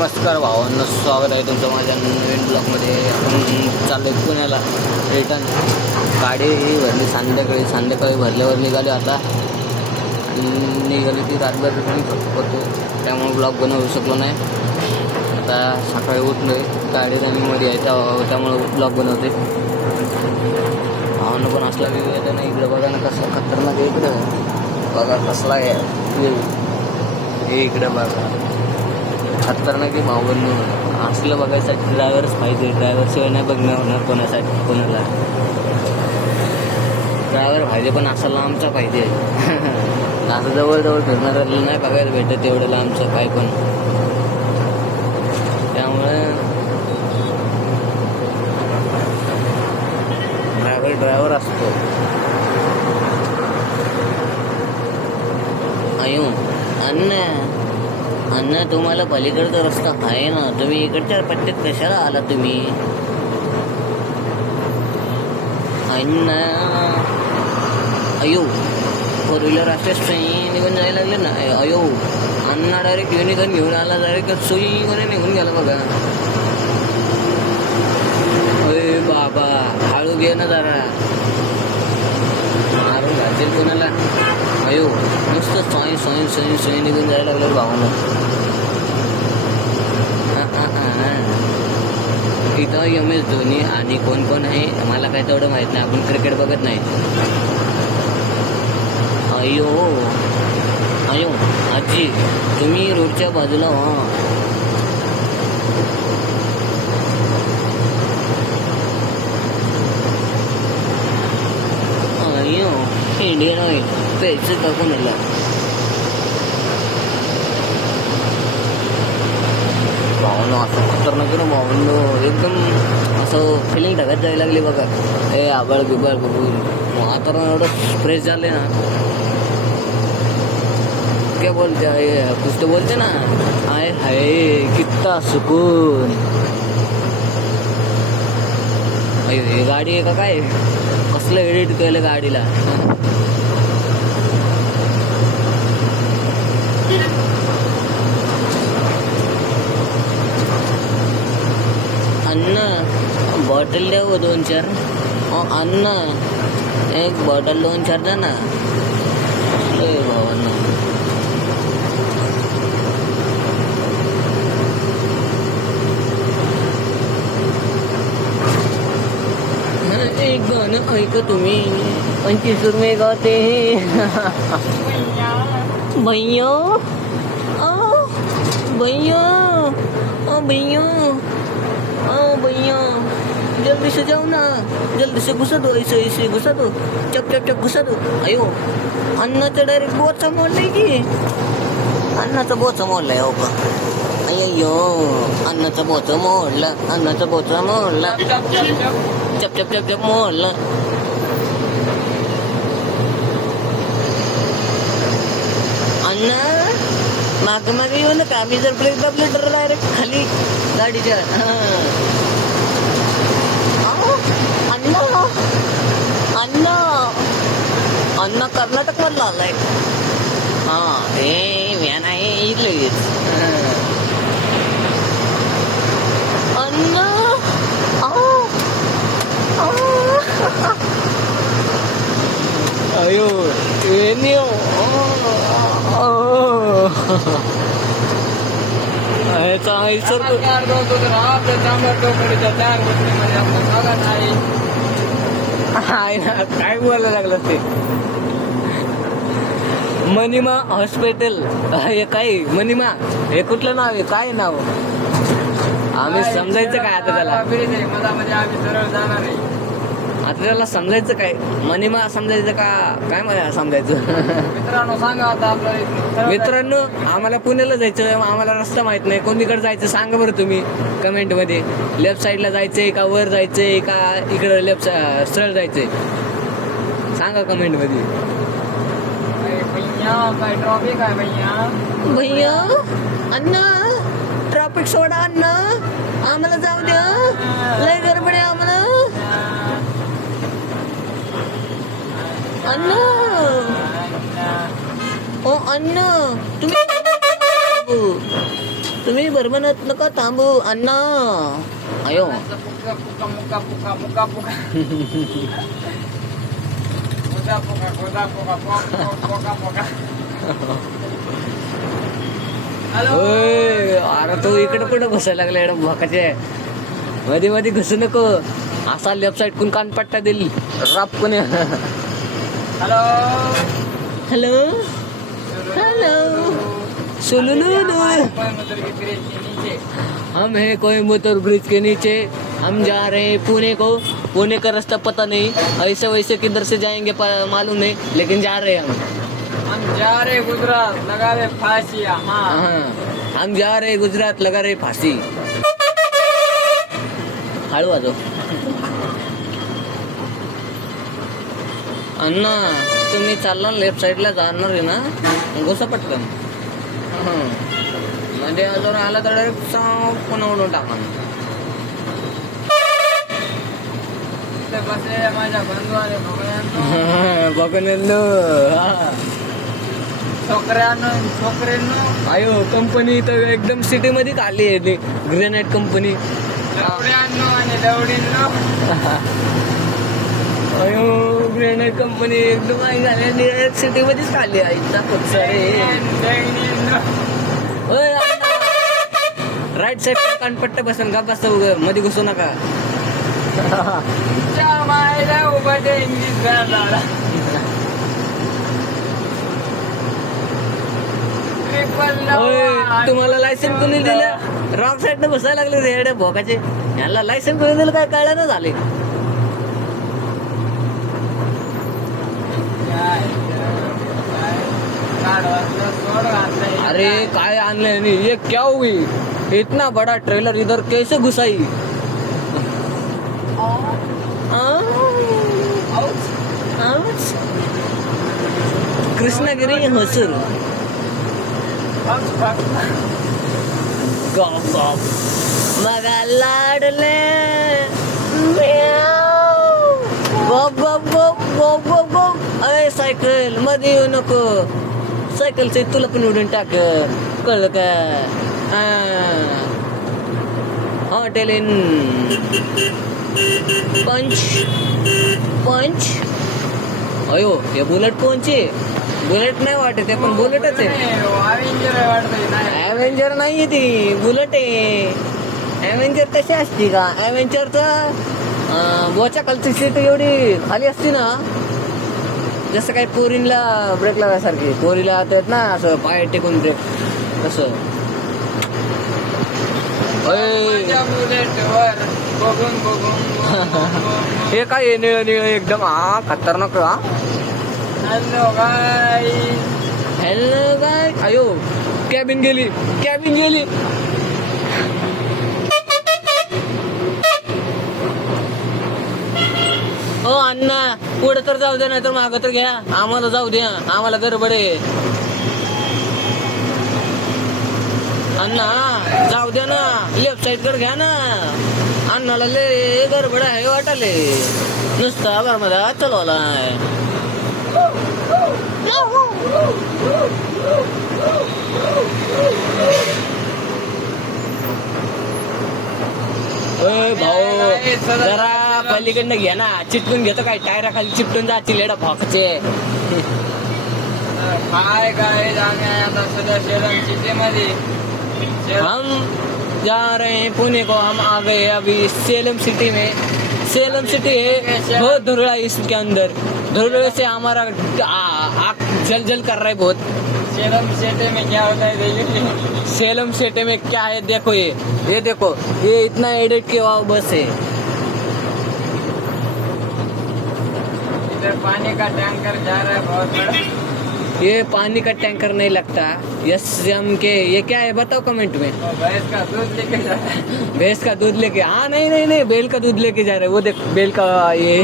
नमस्कार भावांनो, स्वागत आहे तुमचं माझ्या नवीन ब्लॉगमध्ये. आपण चाललो पुण्याला रिटर्न. गाडी भरली संध्याकाळी भरल्यावर निघाले आता. निघाली ती रातभर रिटर्न करतो, त्यामुळे ब्लॉग बनवू शकलो नाही. आता सकाळी उठलो आहे, गाडी रनिंगमध्ये आहे त्यामुळे ब्लॉग बनवते. भावांनो पण असला व्ह्यू येतं ना इकडं, बघा ना कसं खतरनाक आहे इकडं. बघा कसला आहे इकडं, बघा खतरनाक आहे भावांनो. असलं बघायसाठी ड्रायव्हरच पाहिजे. ड्रायव्हरशिवाय नाही बघणं होणार कोणाला. ड्रायव्हर पाहिजे, पण असा लांबचा पाहिजे. असं जवळ फिरणारा नाही बघायला भेटत एवढं लांबचं काय पण. त्यामुळे ड्रायव्हर असतो. अयो अण्णा तुम्हाला पलीकडचा रस्ता आहे ना, तुम्ही इकडच्या पट्ट्यात कशाला आला तुम्ही? अण्णा अयो, फोर व्हीलर असे सोयी निघून जायला लागले ना. अयो अण्णा डायरेक्ट युनिकॉर्न घेऊन आला, डायरेक्ट सोयीमध्ये निघून गेला बघा. अरे बाबा, हळू घे ना जरा, मारून घालतील कोणाला. अयो नुसतं सोयी निघून जायला लागलं भावानं. इथं MS धोनी आणि कोण आहे मला काय तेवढं माहित नाही, आपण क्रिकेट बघत नाही. अयो आजी, तुम्ही रोडच्या बाजूला व्हा. अयो इंडियन ऑइल पैसे टाकून आला. भावनो असं खतरनाक ना भावनो, एकदम असं फिलिंग ढगत जायला लागली बघा. आबाळ बिबाळ बघून वातावरण एवढं फ्रेश झाले ना. क्या बोलते कुछ तो बोलते ना, आय हाय कितना सुकून. अयो हे गाडी आहे का काय? कसलं एडिट केलं गाडीला. अण्णा बॉटल द्या हो 2-4. अण्णा एक बॉटल 2-4 द्या ना. भावांना एक गाणं ऐका तुम्ही, 25 रुपये गाते भैया भैया जल्दी से जाओ ना, जल्दी से घुसा दो, ऐसे घुसा दो, चप घुसा दो. अयो अन्नाचं डायरेक्ट बोचा मोडलाय की, अन्नाचा बोचा मोडलाय. हो का? अय्यो अन्नाचा बोचा मोडला, चप मोडला. अण्णा मागे येऊ नका, मी जर ब्रेक दाबले तर डायरेक्ट खाली गाडीच्या. अण्णा कर्नाटक मधला आलाय. हे व्हॅन आहे इथलेच. अण्णा अयो काय बोलायला लागलं ते. मनिमा हॉस्पिटल हे काय? मनिमा हे कुठलं नाव आहे? काय नाव? आम्ही समजायचं काय आता त्याला? आता त्याला समजायचं काय? मनिमा समजायचं का काय? मला समजायचं. मित्रांनो सांगा आता आपलं. मित्रांनो आम्हाला पुण्याला जायचं, आम्हाला रस्ता माहित नाही, कोणीकडे जायचं सांगा बरं तुम्ही कमेंट मध्ये. लेफ्ट साईडला जायचंय का वर जायचंय का इकडं लेफ्ट सरळ जायचंय सांगा कमेंट मध्ये. काय ट्रॉफिक आहे भैया अण्णा ट्रॉफिक सोडा अण्णा, आम्हाला जाऊ द्या, लय गडबड आहे आम्हाला. अण्णा ओ अण्णा तुम्ही तुम्ही बरमनत नका थांबू अण्णा. अयो पुका पुका मुका पुका मुका पुका गोदा पुका पोका पोका. हॅलो. ओय, अरे तू इकडे कुठं घुसायला लागला एवढं भोकाचे. मध्ये मध्ये घुसू नको. असा लेफ्ट साईड कुण कान पट्टा दिल राप कोणी. हॅलो. हॅलो हेलो सुलुलुलु. हम है कोयम्बतूर ब्रिज के नीचे. हम जा रहे हैं पुणे को. पुणे का रास्ता पता नहीं. ऐसे वैसे किधर से जाएंगे मालूम नहीं, लेकिन जा रहे हैं हम जा रहे गुजरात, लगा रहे फांसी. हाँ हाँ, हम जा रहे गुजरात, लगा रहे फाशी. हळू वाजव. अण्णा तुम्ही चालला लेफ्ट साईडला जाणार आहे ना, घुसा पटकन. म्हणजे अजून आला तर डायरेक्ट पुन्हा उडून टाका. इथे बसले माझ्या बंधू आणि भोगळ्यांनो, बघून येलो. छोकऱ्यांनो अयो कंपनी तर एकदम सिटी मध्ये आली आहे. Granite company. लवड्यांनो आणि लवडींनो. अयो ग्रेनाइट कंपनी एकदम आई झाली. डायरेक्ट सिटी मध्येच आली आहे. राईट साईड कानपट्टा बसन का बसता मध्ये घुसू नका. मायला उभं ते इंग्लिश घरात तुम्हाला लायसन कोणी दिलं? रॉंग साईड न बसायला लागले रेड्या भोकाचे. यांना लायसन कोणी दिलं काय कळलं ना झाले. अरे काय आणलंय नाही. ये क्या हुई? इतना बड़ा ट्रेलर इधर कैसे घुसाई? कृष्णगिरी हसूर. मगा लाडले गप गप गप गप गप गप. अरे सायकल मध्ये येऊ नको. सायकलचे तुला पण उडून टाक, कळलं का? हॉटेल इन पंच पंच. अयो हे बुलेट कोणची? बुलेट नाही वाटत आहे, पण बुलेटच आहे. ॲव्हेंजर नाही ती, बुलेट आहे. ॲव्हेंजर तशी असती का? ॲव्हेंजरचं बोच्या खालची सीट एवढी खाली असती ना, जसं काही पोरींला ब्रेक लावायसारखी. पोरीला आता येत ना असं पाय टेकून ब्रेक तसं. हे काय निळ निळ एकदम. खतरनाक. हॅलो गाय. हॅलो गाय. अयो कॅबिन गेली, कॅबिन गेली. हो अण्णा पुढे तर जाऊ द्या, नाही तर मागं तर घ्या. आम्हाला जाऊ द्या, आम्हाला गडबड आहे. अण्णा जाऊ द्या ना, लेफ्ट साईड कडे घ्या ना. अण्णाला लय गडबड आहे वाटाले. नुसता घरमध्ये चलवलाय. भाऊ जरा पलीकडनं घ्या ना. चिटकून घेतो काय? टायरा खाली चिपटून जायची लेडा भाकचे. काय काय जाणे आता सध्या सेलम सिटी मध्ये. हम जा रहे हैं पुणे को. हम आ गए अभी सेलम सिटी में. सेलम सिटी है बहुत धुरड़ा है इसके अंदर. धुरड़े से हमारा आँख जल जल कर रहा है बहुत. सेलम सिटी में क्या होता है देखिए. सेलम सिटी में क्या है देखो. ये देखो, ये इतना एडिट के वाव बस है. इधर पानी का टैंकर जा रहा है बहुत बड़ा. ये पानी का टैंकर नहीं लगता. यस एम के. ये क्या है बताओ कमेंट में. भैंस का दूध लेके जा रहा है. भैंस का दूध लेके. हाँ नहीं नहीं नहीं, बैल का दूध लेके जा रहे हैं. वो देख बैल का ये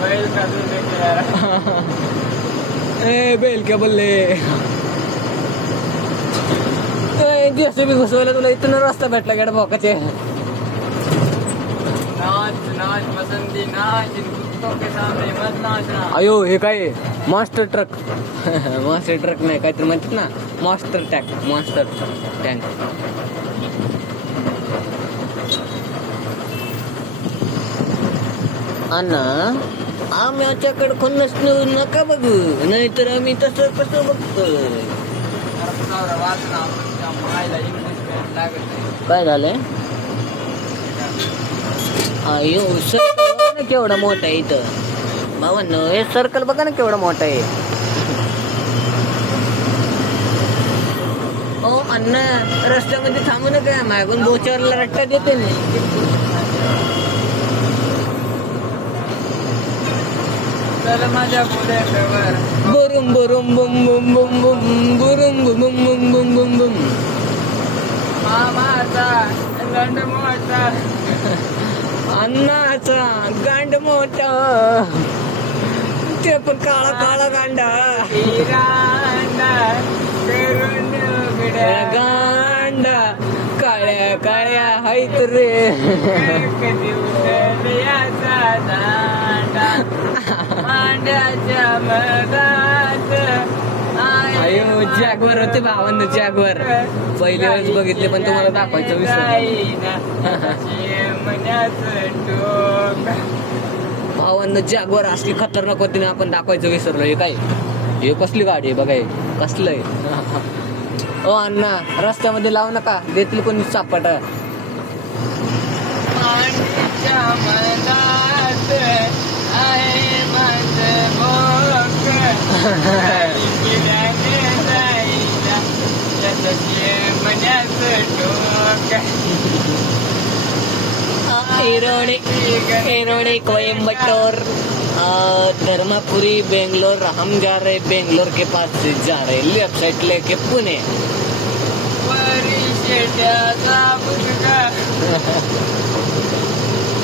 बैल का दूध लेके जा रहा है. ए बैल क्या बोलले. जैसे भी घुसवलं तुला इथून रस्ता भेटला गेला भोकाचे. नाच नाच पसंदी नाच इन कुत्तों के सामने मत नाचना. अयो हे काय मॉन्स्टर ट्रक मॉन्स्टर ट्रक नाही काहीतरी म्हणतात ना मॉन्स्टर टँक अण्णा आम्ही याच्याकडे खुन्नस नका बघू नाहीतर आम्ही तसं कसं बघतोय. अरे वाचना त्या मायला इंग्लिश लागत नाही. काय झालंय अयो सर्कल बघा ना केवढा मोठा आहे इथं भावांनो हे सर्कल बघा ना केवढा मोठा आहे. हो अण्णा रस्त्यामध्ये थांबू नका मागून बोचावरला रट्टा देते ना. चल माझ्या बुलेटवर बुरुम बुरुम बुम बुम बुम बुम बुरुम बुम बुम बुम बुम बुम मामाचा गंड मोठा अण्णाचा गांड मोठा ते पण काळा काळा गांडा हिरांडा करून उघड्या गांडा काळ्या काळ्या हायत रे कधी उतरल्याचा दांडा मांड्याच्या मधात अयो जॅगवर होते भावांना जॅगवर पहिले वेळेस बघितले पण तुम्हाला दाखवायचं भावांना जॅगवर असली खतरनाक होती ना आपण दाखवायचं विसरलो. हे काय हे कसली गाडी आहे बघाय कसलंय ओ अण्णा रस्त्यामध्ये लावू नका देतील कोणी चापट. मांडीच्या मधात आहे माझं भोक गिऱ्याने जाईना त्याचं मनाचं टोक इरोडे कोयम्बटोर धर्मपुरी बेंगलोर हम जा रहे बेंगलोर के पास से जा रहे लेफ्ट साइड लेके पुणे. शेट्याचा मुलगा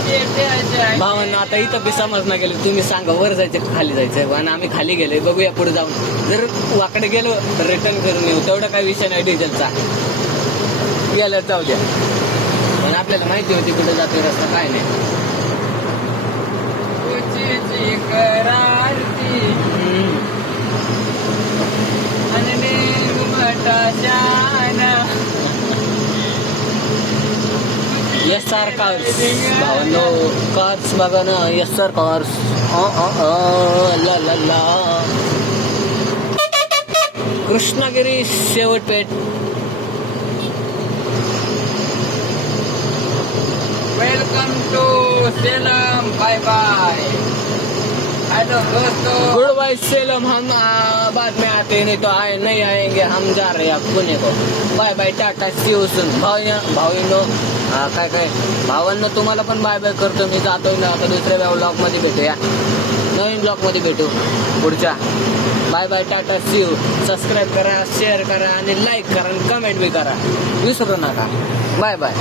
शेट्याच्या भावांना आता इथं बी समजणं गेलं तुम्ही सांगा वर जायचं खाली जायचं आणि आम्ही खाली गेलोय बघूया पुढे जाऊन जर वाकडे गेलो तर रिटर्न करून येऊ तेवढा काही विषय नाही डिझेलचा गेलं जाऊ द्या पण आपल्याला माहिती होती कुठे जातोय रस्ता काय नाही. तुझी करारती आणि मटाशाना एस आर कार्स भावांनो कार्स बघा ना एस आर कार्स ला ला ला कृष्णागिरी शेवटपेठ. Welcome to Salem bye bye. Hello दोस्तों गुड बाय सेलम हम बाद में आते नहीं तो आए नहीं आएंगे हम जा रहे हैं अब पुणे को bye bye tata see you soon भाऊनो काय काय भावांनो तुम्हाला पण बाय बाय करतो मी जातोय ना आता दुसऱ्या ब्लॉग मध्ये भेटूया नवीन ब्लॉग मध्ये भेटू पुढच्या. Bye bye tata see you. Subscribe करा शेअर करा आणि लाईक करा आणि कमेंट बी करा विसरू नका. Bye bye.